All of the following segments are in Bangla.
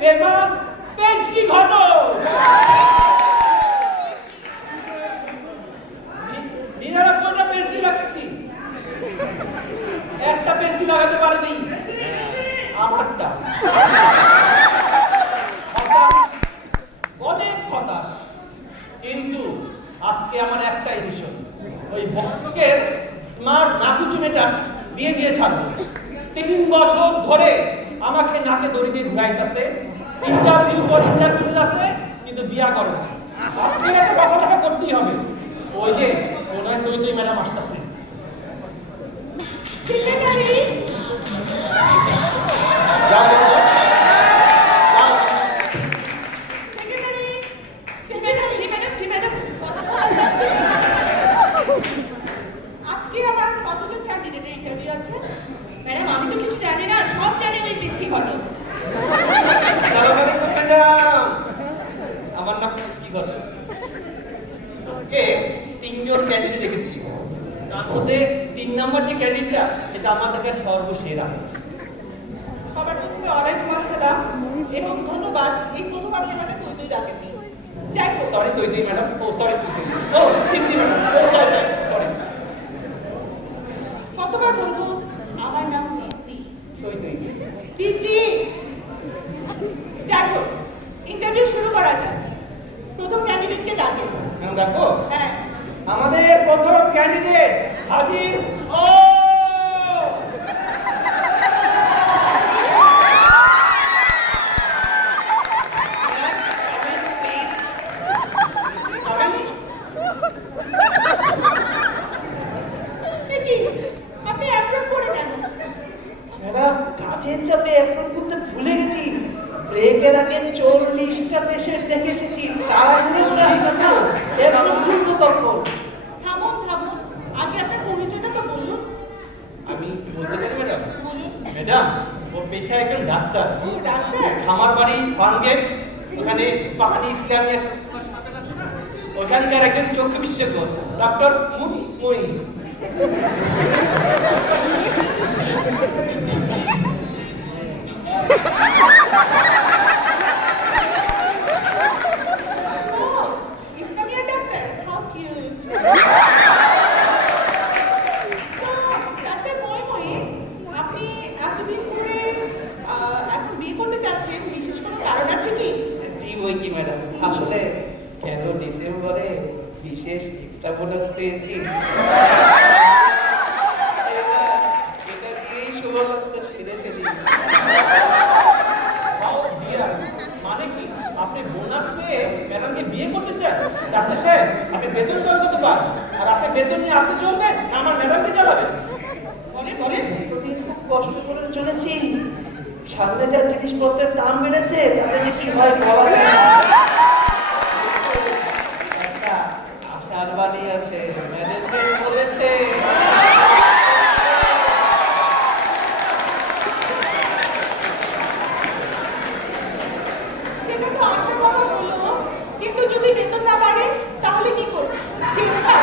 ফেমাস পেচকি ঘটক। নিরানব্বইটা পেচকি লাগাচ্ছি, একটা পেচকি লাগাতে পারেনি আমারটা। অনেক হতাশ, কিন্তু আজকে আমার একটাই বিষয়, ওই ভক্তকের স্মার্ট নাকুচুমেটা দিয়ে দিয়ে ছাড়বো। 3 বছর ধরে আমাকে নাকে দড়ি দিয়ে ঘুরাইতেছে, ইন্টারভিউ পর ইন্টারভিউ আছে, কিন্তু বিয়া করে না। আজকে একটা কথা দেখা করতেই হবে। ওই যে ওনার তুই ম্যাডাম আসতেছে। আজকে আমার কতজন ক্যান্ডিডেটের ইন্টারভিউ আছে? ম্যাডাম আমি তো কিছু জানি না, সব জানি ওই পেচকি ঘটক। আমার নাম পেচকি ঘটক। আজকে 3 জন ক্যান্ডিডেট দেখেছি, তার মধ্যে 3 নম্বর যে ক্যান্ডিডেটটা, এটা আমার দেখা সর্বসেরা। সবার প্রথমে ওয়ালাইকুম আসসালাম এবং ধন্যবাদ। এই প্রথম আপনি আমাকে তুই ডাকেননি। যাই হোক, সরি তুই ম্যাডাম, ও সরি তুই, ও তিন্দি ম্যাডাম, ও সরি। কতবার বলবো আমার নাম তিতলি। তুই তিতলি। যাই হোক, ইন্টারভিউ শুরু করা যাক। প্রথম ক্যান্ডিডেটকে ডাকে। নাম রাখবো। হ্যাঁ, আমাদের প্রথম ক্যান্ডিডেট হাজির। ও কি আপনি অ্যাপ্রুভ করে কেন? ম্যাডাম, কাজের চাপে অ্যাপ্রুভ করতে ভুলে গেছি। ব্রেকের আগে 40টা পেশেন্ট দেখে এসেছি, তাড়াহুড়ো করে আসলাম না, অ্যাপ্রুভ করবো কখন? থামুন, আগে আপনার পরিচয়টা তো বলুন। আমি বলতে পারি ম্যাডাম? বলুন। ম্যাডাম, ও পেশায় একজন ডাক্তার। ও ডাক্তার? খামার বাড়ি ফার্মগেট, ওখানে স্পাহানি ইসলামী ওখানকার একজন চক্ষু বিশেষজ্ঞ, ডক্টর মুনমুই। ইসলামিয়া ডাক্তার, হাউ কিউট। ডাক্তার ময়ময়ী, আপনি এতদিন ধরে এখন বিয়ে করতে চাচ্ছেন, বিশেষ কোনো কারণ আছে কি? জি বই কি ম্যাডাম, আসলে কেন ডিসেম্বরে বিশেষ এক্সট্রা বোনাস পেয়েছি, এটা দিয়েই শুভ কাজটা সেরে ফেলি। মানে কি, আপনি বোনাস পেয়ে ম্যাডামকে বিয়ে করতে চান? ডাক্তার সাহেব, আপনি বেতন কত পান? আর আপনি বেতন নিয়ে আপনি চলবেন না আমার ম্যাডামকে চালাবেন? বলেন। এতদিন খুব কষ্ট করে চলেছি, সামনে যা জিনিসপত্রের দাম বেড়েছে তাতে যে কি হয় বলা যায় না। একটা আশার বাণী আছে, ম্যানেজমেন্ট বলেছে সেটা তো আশার কথা হলো, কিন্তু যদি বেতন না বাড়ে তাহলে কি করবে? চেষ্টা।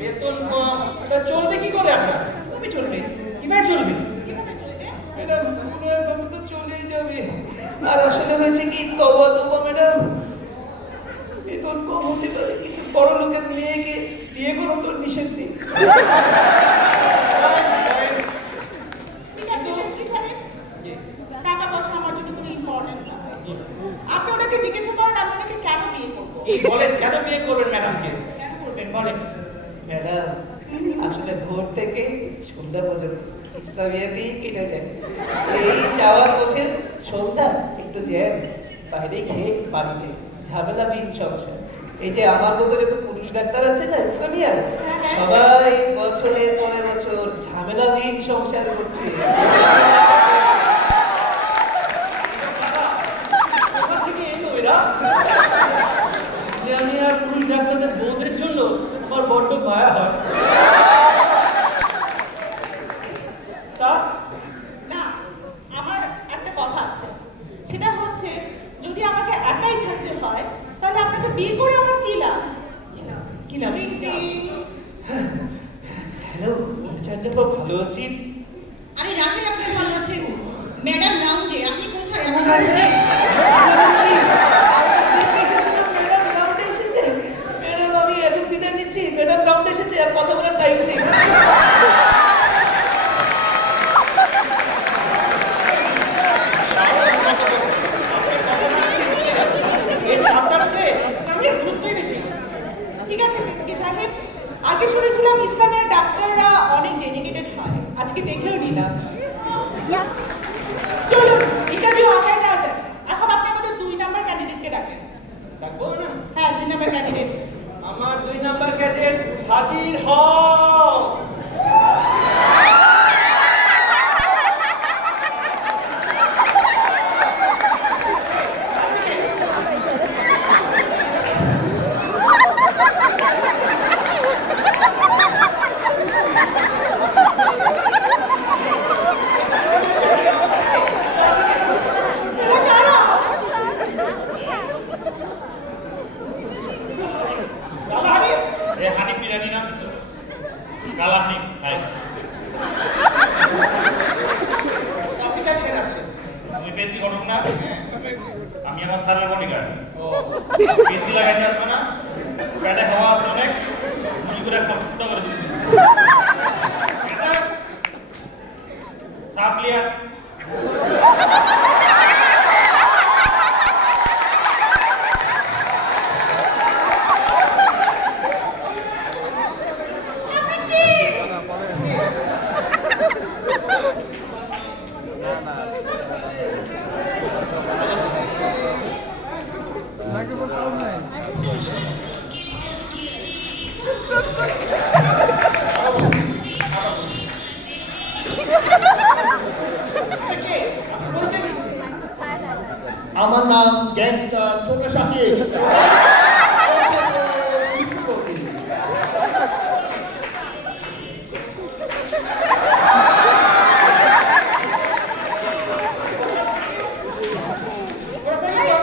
বেতন কম, তা চলবে কি করে? আপনার কিভাবে চলবে? কিভাবে চলবে? ম্যাডাম পুরো এভাবে তো চলেই যাবে। আর আসলে হয়েছে কি, তবা ম্যাডাম, বেতন কম হতে পারে কিন্তু বড় লোকের মেয়েকে বিয়ে করো তো নিষেধ নেই। ঠিক আছে, টাকা পয়সা আমার জন্য কোনো ইম্পর্টেন্ট না। আপনি ওনাকে জিজ্ঞাসা করেন আমি ওনাকে কেন বিয়ে করবো। কি বলেন, কেন বিয়ে করবেন ম্যাডামকে? কেন করবেন বলেন। ম্যাডাম আসলে ভোর থেকে সন্ধ্যা পর্যন্ত ইসলামিয়াতেই কেটে যায়। এই যাওয়ার পথে সন্ধ্যা একটু জ্যাম, বাইরে খেয়ে বাড়ি যাই, ঝামেলাবিহীন সংসার। এই যে আমার মতো যত পুরুষ ডাক্তার আছে না ইসলামিয়ার, সবাই বছরের পরে বছর ঝামেলাবিহীন সংসার করছে। কোথা থেকে এলো এরা? ইসলামিয়ার পুরুষ ডাক্তারদের বউদের জন্য আমার বড্ড মায়া হয়। তা না, আমার একটা কথা আছে। সেটা হচ্ছে, যদি আমাকে একাই থাকতে হয়, তাহলে আপনাকে বিয়ে করে আমার কি লাভ? কি লাভ? Ring ring. হ্যালো, আচার্য বাবু ভালো আছেন? আরে রাখেন, আপনি ভালো আছেন? ম্যাডাম রাউন্ডে, আপনি কোথায়? আপনি রাউন্ডে? ম্যাডাম রাউন্ডে এসেছে। ম্যাডাম আমি এখন বিদায় নিচ্ছি। ম্যাডাম রাউন্ডে এসেছে, আর কথা বলার টাইম নেই। এর আপনার চেয়ে ইসলামের গুরুত্বই বেশি। ঠিক আছে মিচকে সাহেব, আগে শুনেছিলাম ইসলামের ডাক্তাররা অনেক ডেডিকেটেড হয়, আজকে দেখেও নিলাম। চলুন ইন্টারভিউ আগায় নেওয়া যাক। এখন আপনি আমাদের 2 নাম্বার ক্যান্ডিডেটকে ডাকেন। ডাকবো না? হ্যাঁ, 2 নাম্বার ক্যান্ডিডেট। আমার 2 নাম্বার ক্যাডেট হাজির হও। এরা কারা? লালা হানিফ, এ হানিফ বিরিয়ানি না কাল আপনি হাই আপনি কেন এখানে আসছেন? তুমি বেশি ঘটক না আমি আমার স্যারের বডিগার্ড ও, বেশি লাগাইতে আসবো না পেটে খাওয়া আছে অনেক গুলি করে ফুটো করে দিচ্ছি সাপ ক্লিয়ার কে? আপনি বলছেন কি? আমার নাম গ্যাংস্টার ছোট শাকিব। এই,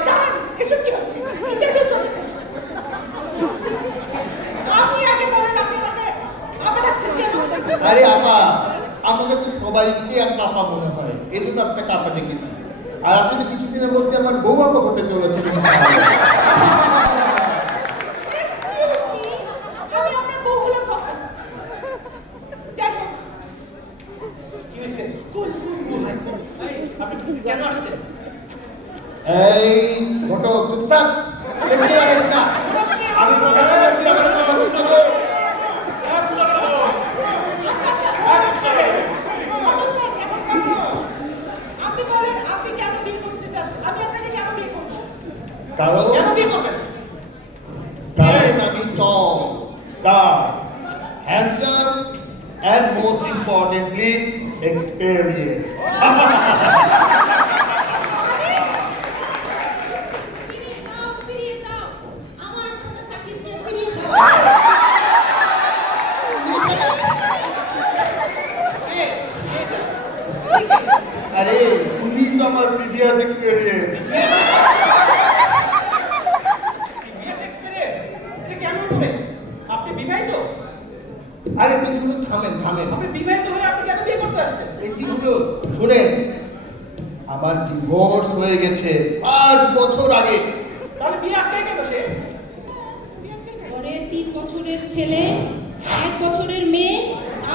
দাঁড়ান, এসব কি হচ্ছে? ইন্টারভিউ চলছে। আপনি আগে বলেন, আপনি আমাকে ডাকছেন কেন? আরে আপা, আমাকে তো সবাইকে একটা আপা মনে হয়, এই জন্য আপনাকে আপা ডেকেছি। আর আপনি তো কিছুদিনের মধ্যে আমার বউ আপা হতে চলেছেন। আমি আপনার বউ হলাম কখন? যাই হোক, কি হয়েছে? কুল, কুল, কুল। এই, আপনি কেন আসছেন? এই ঘটক চুপচাপ, দেখতে পারিস না। আমি কথা বলেছি, আমার কথা শুনতে হবে। আপনি বলেন, আপনি কেন বিয়ে করতে চাচ্ছেন? আমি আপনাকে কেন বিয়ে করবো? কারণ কেন বিয়ে করবেন? আমি tall, dark, handsome, and most importantly, experienced. ফিরিয়ে দাও, আমার ছোট সাকিবকে ফিরিয়ে দাও। কে? আরে উনি তো আমার প্রিভিয়াস এক্সপেরিয়েন্স। TVS experience? এটা কেমন হবে? আপনি বিবাহিত? আরে কিছুগুলো থামেন থামেন, আপনি বিবাহিত হয়ে আপনি কেন বিয়ে করতে আসছেন? এই জিনিসগুলো শুনেন। আমার ডিভোর্স হয়ে গেছে 5 বছর আগে। তাহলে বিয়ে আটকে কেন সে? ঘরে 3 বছরের ছেলে, 1 বছরের মেয়ে,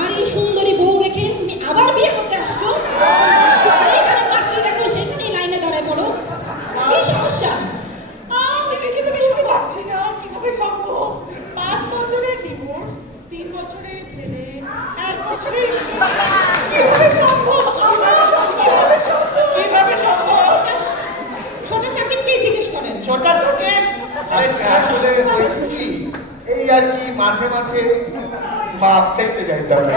আর এই সুন্দরী বউ রেখে তুমি আবার বিয়ে করতে আসছো? যেখানে পাত্রী দেখো সেখানেই লাইনে দাঁড়ায় পড়ো। কি সমস্যা? এটা কিন্তু ভীষণ পারছি না, কিভাবে সম্ভব? 5 বছরের ডিভোর্স, 3 বছরের ছেলে, 1 বছরের কিভাবে সম্ভব? কিভাবে সম্ভব? কিভাবে সম্ভব? ছোট সাকিবকেই জিজ্ঞেস করেন। ছোটা সাকিব? আরে আসলে হয়েছে কি, এই আর কি মাঝে মাঝে মাপ চাইতে যাইতে হবে।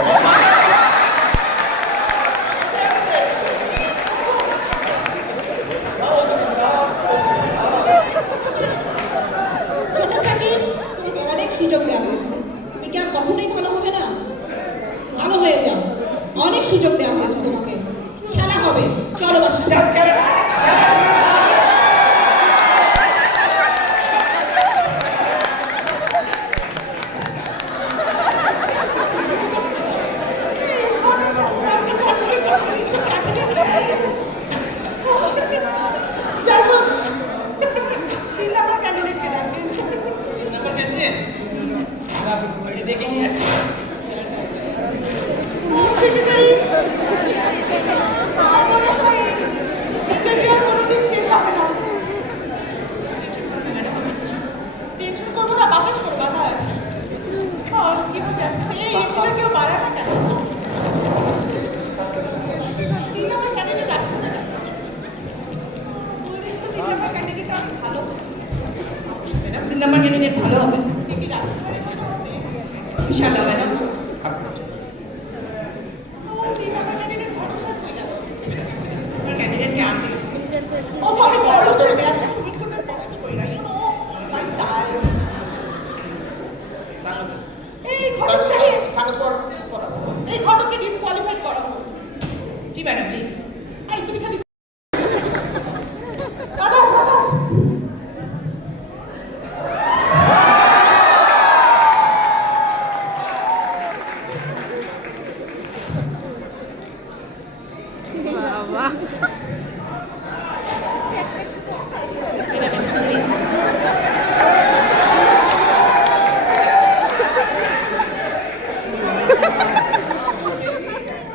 ছোট সাকিব, তোমাকে অনেক সুযোগ দেওয়া হয়েছে, তুমি কি আর কখনোই ভালো হবে না? ভালো হয়ে যাও, অনেক সুযোগ দেওয়া হয়েছে তোমাকে। ভালো হবে। সে কি রাজকুমারী হয়ে উঠবে? ইনশাআল্লাহ ম্যাডাম। তো এই ব্যাপারটা নিয়ে ভরসা হয়ে গেল। আমার ক্যান্ডিডেটকে আনতে গেছি। ও সরি বড় ছেলে আমি তুমি করতে পছন্দ করি না ইউ নো মাই স্টাইল। এই ঘটক সাহেব এই ঘটককে ডিসকোয়ালিফাই করা হলো। জি ম্যাডাম, জি। এই তুমি খালি বাতাস বাতাস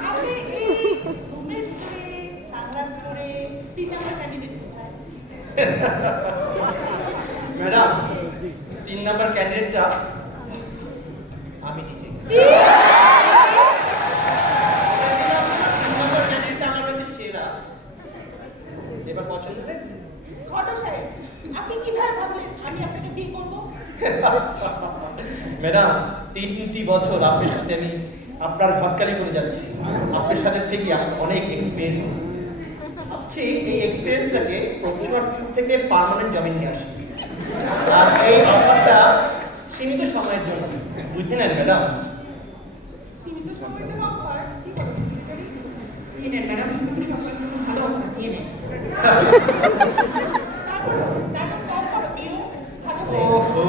আপনি এই ঘুমের পরে সানগ্লাস পরে 3 নাম্বার ক্যান্ডিডেট কোথায়? ম্যাডাম 3 নাম্বার ক্যান্ডিডেটটা আমি নিজে। 3 নাম্বার ক্যান্ডিডেটটা আমার কাছে সেরা। এবার পছন্দ হয়েছে? ঘটক সাহেব আপনি কিভাবে ভাবলেন আমি আপনাকে বিয়ে করবো? ম্যাডাম 3টি বছর আপনার সাথে আমি আপনার ঘটকালি করে যাচ্ছি। আপনার সাথে থেকে আমার অনেক এক্সপিরিয়েন্স হচ্ছে। ভাবছি এই এক্সপিরিয়েন্সটাকে প্রফেশনাল থেকে পার্মানেন্ট জবে নিয়ে আসি। আর এই অফারটা সীমিত সময়ের জন্য, বুঝলেন ম্যাডাম? সীমিত সময়ের জন্য অফার কি করছেন? নিয়ে নেন ম্যাডাম, কিন্তু সফল ভালো অফার নিয়ে নেন। ওহো,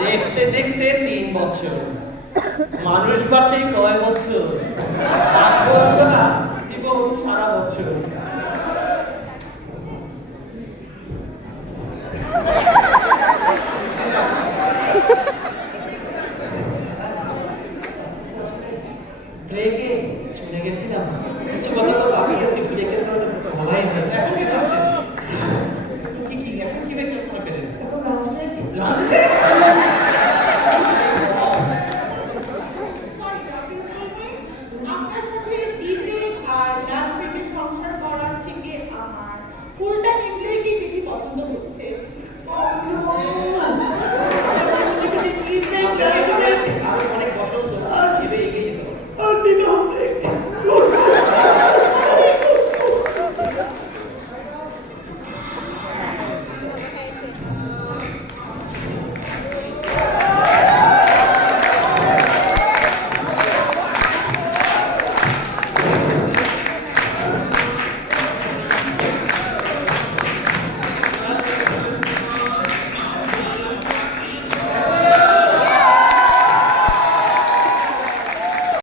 দেখতে দেখতে 3 বছর, মানুষ বাঁচে কয় বছর, না জীবন সারা বছর। ব্রেকে চলে গেছিলাম, কিছু কথা তো বাকি আছে, ব্রেকে ছাড়া তো বলাই হয়। এখন কি করছেন? কি এখন কি ব্রেকে পেলেন? এখন লাঞ্চ ব্রেক। লাঞ্চ